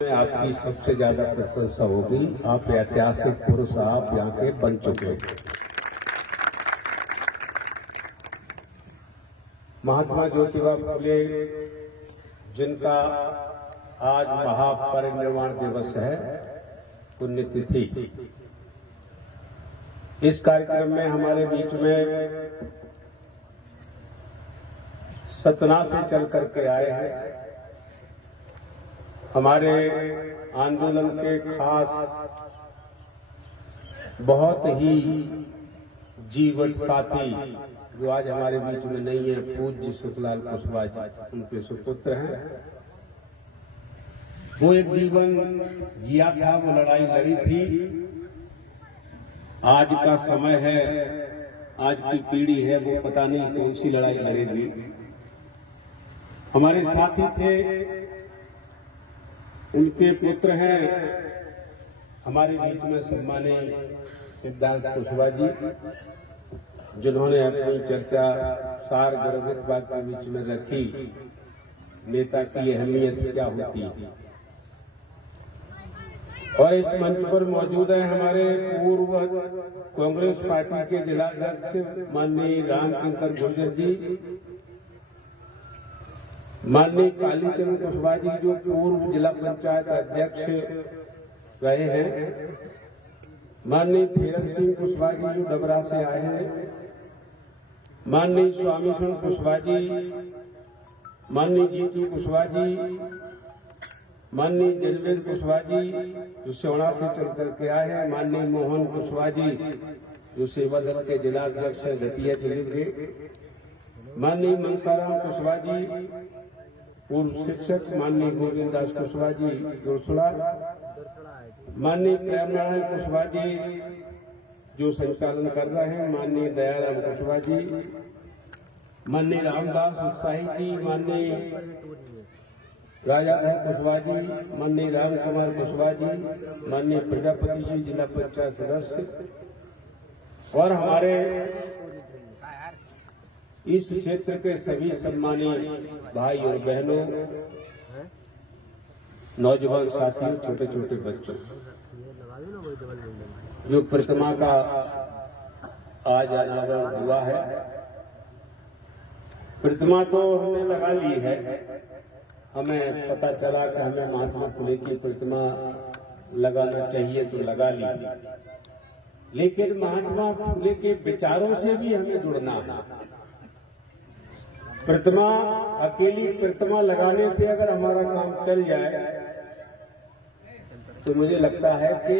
में आपकी सबसे ज्यादा प्रशंसा होगी। आप ऐतिहासिक पुरुष आप यहाँ के बन चुके। महात्मा ज्योतिबा फुले जिनका आज महापरिनिर्वाण दिवस है, पुण्यतिथि, इस कार्यक्रम में हमारे बीच में सतना से चल करके आए हैं। हमारे आंदोलन के खास बहुत ही जीवन साथी जो आज हमारे बीच में नहीं है, पूज्य सुखलाल कुशवाहा जी, उनके सुपुत्र हैं। वो एक जीवन जिया था, वो लड़ाई लड़ी थी। आज का समय है, आज की पीढ़ी है, वो पता नहीं कौन सी लड़ाई लड़ेगी। हमारे साथी थे, उनके पुत्र हैं हमारे बीच में सम्मानीय सिद्धार्थ कुशवाहा जी, जिन्होंने अपनी चर्चा सार गर्भित बात के बीच में रखी, नेता की अहमियत क्या होती है। और इस मंच पर मौजूद है हमारे पूर्व कांग्रेस पार्टी के जिलाध्यक्ष माननीय रामशंकर गुर्जर जी, माननीय कालीचंद कुशवाहा जी जो पूर्व जिला पंचायत अध्यक्ष रहे हैं, माननीय फीरक सिंह कुशवाहा जी जो डबरा से आए हैं, माननीय स्वामी सिंह कुशवाहा जी, माननीय जीतू कुशवाहा जी, माननीय जलवेद कुशवाहा जी जो सेवड़ा से चल करके आए हैं, माननीय मोहन कुशवाहा जी जो सेवा दल के जिला अध्यक्ष दतिया जिले के, माननीय मनसाराम कुशवाहा जी पूर्व शिक्षक, माननीय गोविंद दास कुशवाहा जी जोरसुड़ा, माननीय प्रेमनारायण कुशवाहा जी जो संचालन कर रहे हैं, माननीय दयाराम कुशवाहा जी, माननीय रामदास उत्साही जी, माननीय राजाधर कुशवाहा जी, माननीय राम कुमार कुशवाहा जी, माननीय प्रजापति जी जिला पंचायत सदस्य, और हमारे इस क्षेत्र के सभी सम्मानीय भाई और बहनों, नौजवान साथियों, छोटे छोटे बच्चों, जो प्रतिमा का आज अनावरण हुआ है। प्रतिमा तो हमने लगा ली है, हमें पता चला कि हमें महात्मा फुले की प्रतिमा लगाना चाहिए तो लगा ली, लेकिन महात्मा फुले के विचारों से भी हमें जुड़ना है। प्रतिमा, अकेली प्रतिमा लगाने से अगर हमारा काम चल जाए तो मुझे लगता है कि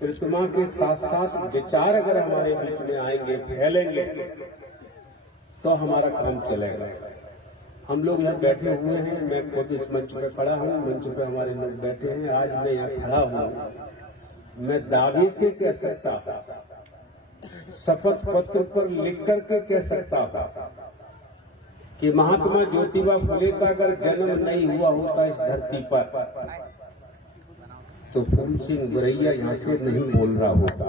प्रतिमा के साथ साथ विचार अगर हमारे बीच में आएंगे, फैलेंगे, तो हमारा काम चलेगा। हम लोग यहाँ बैठे हुए हैं, मैं खुद इस मंच पे खड़ा हूँ, मंच पे हमारे लोग बैठे हैं, आज मैं यहाँ खड़ा हूँ, मैं दावे से कह सकता, शपथ पत्र पर लिख करके कह सकता कि महात्मा ज्योतिबा फुले का अगर जन्म नहीं हुआ होता इस धरती पर तो फूल सिंह गुरैया यहाँ से नहीं बोल रहा होता,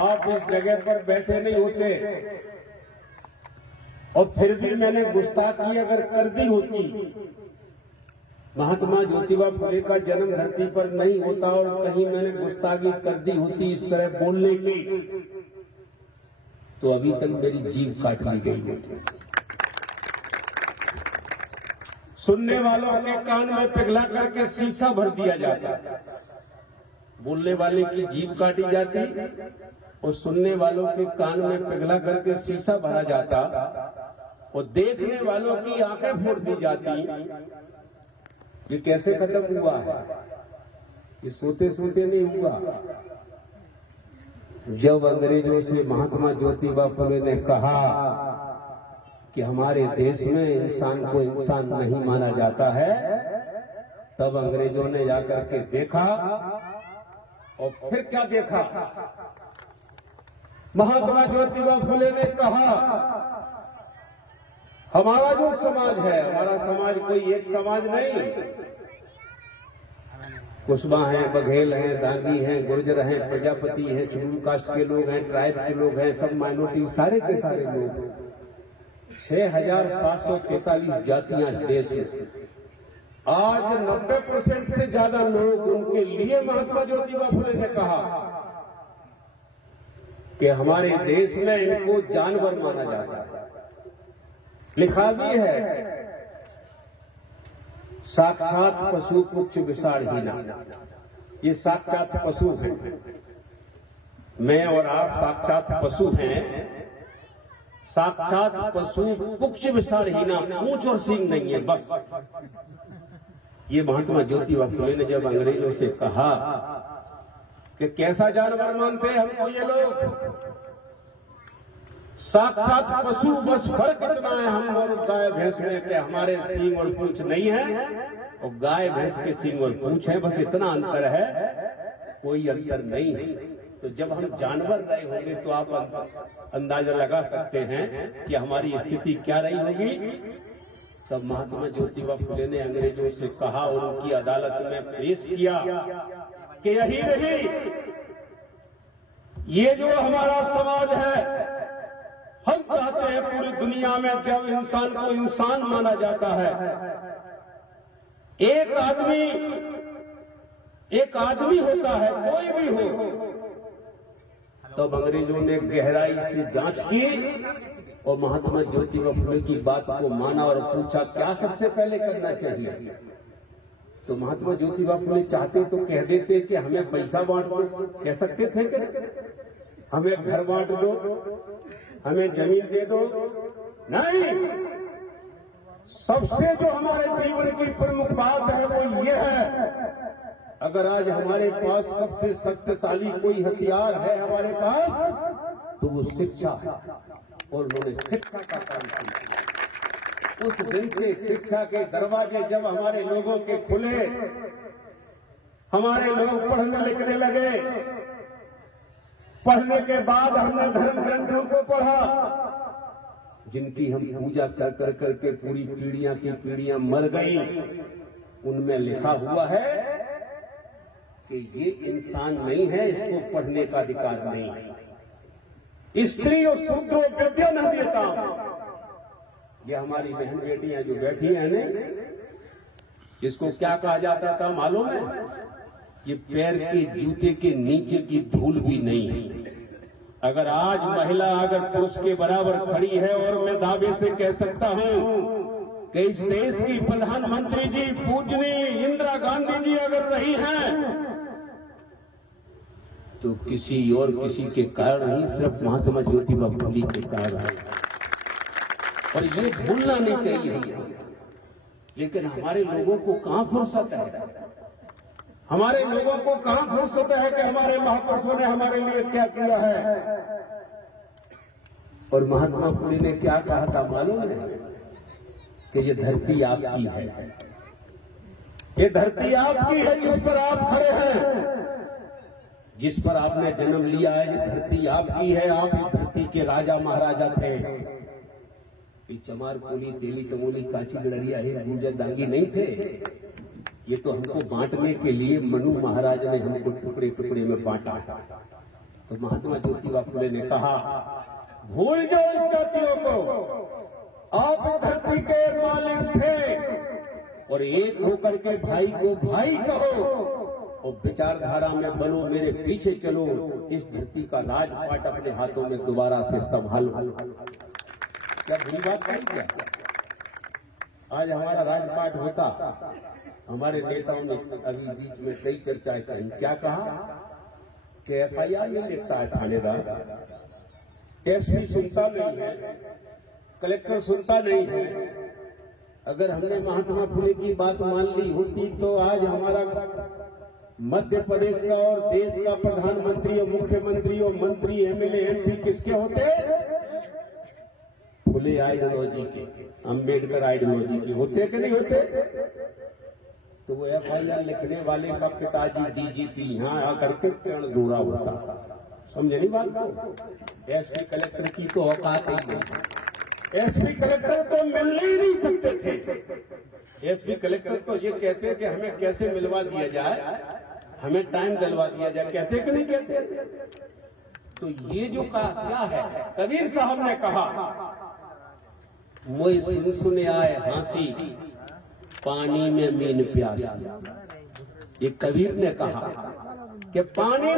आप इस जगह पर बैठे नहीं होते, और फिर भी मैंने गुस्ताखी अगर कर दी होती, महात्मा ज्योतिबा फुले का जन्म धरती पर नहीं होता और कहीं मैंने गुस्ताखी कर दी होती इस तरह बोलने की, तो अभी तक मेरी जीभ काट ली गई होती। सुनने वालों के कान में पिघला करके शीशा भर दिया जाता, बोलने वाले की जीभ काटी जाती और सुनने वालों के कान में पिघला करके शीशा भरा जाता और देखने वालों की आंखें फोड़ दी जाती। ये कैसे खत्म हुआ है? ये सोते सोते नहीं हुआ। जब अंग्रेजों से महात्मा ज्योतिबा फुले ने कहा कि हमारे देश में इंसान को इंसान नहीं माना जाता है, तब अंग्रेजों ने जाकर के देखा, और फिर क्या देखा? महात्मा ज्योतिबा फुले ने कहा हमारा जो समाज है, हमारा समाज कोई एक समाज नहीं, कुशवाहा हैं, बघेल हैं, दांगी हैं, गुर्जर हैं, प्रजापति हैं, शेड्यूल कास्ट के लोग हैं, ट्राइब के लोग हैं, सब माइनॉरिटी, सारे के सारे लोग, 6,743 जातियां इस देश में। आज 90% से ज्यादा लोग उनके लिए महात्मा ज्योतिबा फुले ने कहा कि हमारे देश में इनको जानवर माना जाता है। लिखा भी है, साक्षात पशु पुच्छ विषाणहीना। ये साक्षात पशु हैं, मैं और आप साक्षात पशु हैं। साक्षात पशु पुच्छ विषाणहीना, पूंछ और सींग नहीं है बस। ये महात्मा ज्योतिबा फुले ने जब अंग्रेजों से कहा कि कैसा जानवर मानते हैं हमको ये लोग, साक्षात पशु, बस फर्क इतना है हम और गाय भैंस में कि हमारे सींग और पूंछ नहीं है और गाय भैंस के सींग और पूंछ है, बस इतना अंतर है, कोई अंतर नहीं है। तो जब हम जानवर रहे होंगे तो आप अंदाजा लगा सकते हैं कि हमारी स्थिति क्या रही होगी। तब महात्मा ज्योतिबा फुले ने अंग्रेजों से कहा और उनकी अदालत में पेश किया कि यही नहीं, ये जो हमारा समाज है, हम चाहते हैं पूरी दुनिया में जब इंसान को इंसान माना जाता है, एक आदमी होता है, कोई भी हो। तब अंग्रेजों ने गहराई से जांच की और महात्मा ज्योतिबा फुले की बात को माना और पूछा क्या सबसे पहले करना चाहिए। तो महात्मा ज्योतिबा फुले चाहते तो कह देते कि हमें पैसा बांट दो, कह सकते थे कि हमें घर बांट दो, हमें जमीन दे दो। नहीं, सबसे जो हमारे जीवन की प्रमुख बात है वो ये है, अगर आज हमारे पास सबसे शक्तिशाली कोई हथियार है हमारे पास तो वो शिक्षा है, और उन्होंने शिक्षा का काम किया। उस दिन से शिक्षा के दरवाजे जब हमारे लोगों के खुले, हमारे लोग पढ़ने लिखने लगे, पढ़ने के बाद हमने धर्म ग्रंथों को पढ़ा जिनकी हम पूजा कर कर करके पूरी पीढ़ियां की पीढ़ियां मर गई। उनमें लिखा हुआ है कि ये इंसान नहीं है, इसको पढ़ने का अधिकार नहीं है। स्त्री और शूद्रो विद्या न देता। ये हमारी बहन बेटियां जो बैठी हैं ने, इसको क्या कहा जाता था मालूम है? ये पैर के जूते के नीचे की धूल भी नहीं है। अगर आज महिला अगर पुरुष के बराबर खड़ी है, और मैं दावे से कह सकता हूं कि इस देश की प्रधानमंत्री जी पूजनीय इंदिरा गांधी जी अगर रही हैं तो किसी और किसी के कारण नहीं, सिर्फ महात्मा ज्योतिबा फुले के कारण है। और ये भूलना नहीं चाहिए। लेकिन हमारे लोगों को कहां फुर्सत है, हमारे लोगों को कहां फुर्सत है कि हमारे महापुरुषों ने हमारे लिए क्या किया है। और महात्मा फुले ने क्या कहा था मालूम है? कि ये धरती आपकी है, ये धरती आपकी है जिस पर आप खड़े हैं, जिस पर आपने जन्म लिया है। ये धरती आपकी है, आप इस धरती के राजा महाराजा थे। चमार कोली तेली तमोली काची गड़रिया है गुंजर दांगी नहीं थे। ये तो हमको बांटने के लिए मनु महाराज ने हमको टुकड़े टुकड़े में बांटा। तो महात्मा ज्योतिबा फुले ने कहा भूल जाओ इस जातियों को, आप धरती के मालिक थे, और एक होकर के भाई को भाई कहो और विचारधारा में बनो, मेरे पीछे चलो, इस धरती का राजपाट अपने हाथों में दोबारा से संभालो। क्या बुरी बात नहीं? क्या आज हमारा राजपाट होता, हमारे नेताओं ने अभी बीच में कई चर्चाएं करी। क्या कहा कि FIR नहीं लिखता है थानेदार, SP सुनता नहीं है, कलेक्टर सुनता नहीं है। अगर हमने महात्मा फुले की बात मान ली होती तो आज हमारा मध्य प्रदेश का और देश का प्रधानमंत्री और मुख्यमंत्री और मंत्री MLA MP किसके होते? फुले आइडियोलॉजी के, अंबेडकर आइडियोलॉजी के होते कि नहीं होते? तो वो FIR लिखने वाले का पिताजी DGP यहाँ आकर के चरण दूरा होता। समझे नहीं बात को? SP कलेक्टर की तो औकात ही नहीं। SP कलेक्टर तो मिलने ही नहीं सकते थे। SP कलेक्टर तो ये कहते कि हमें कैसे मिलवा दिया जाए, हमें टाइम दिलवा दिया जाए, कहते कि नहीं कहते? तो ये जो कहा क्या है, कबीर साहब ने कहा मोई सुन सुने आए हंसी, पानी में मीन प्यासी। ये कबीर ने कहा कि पानी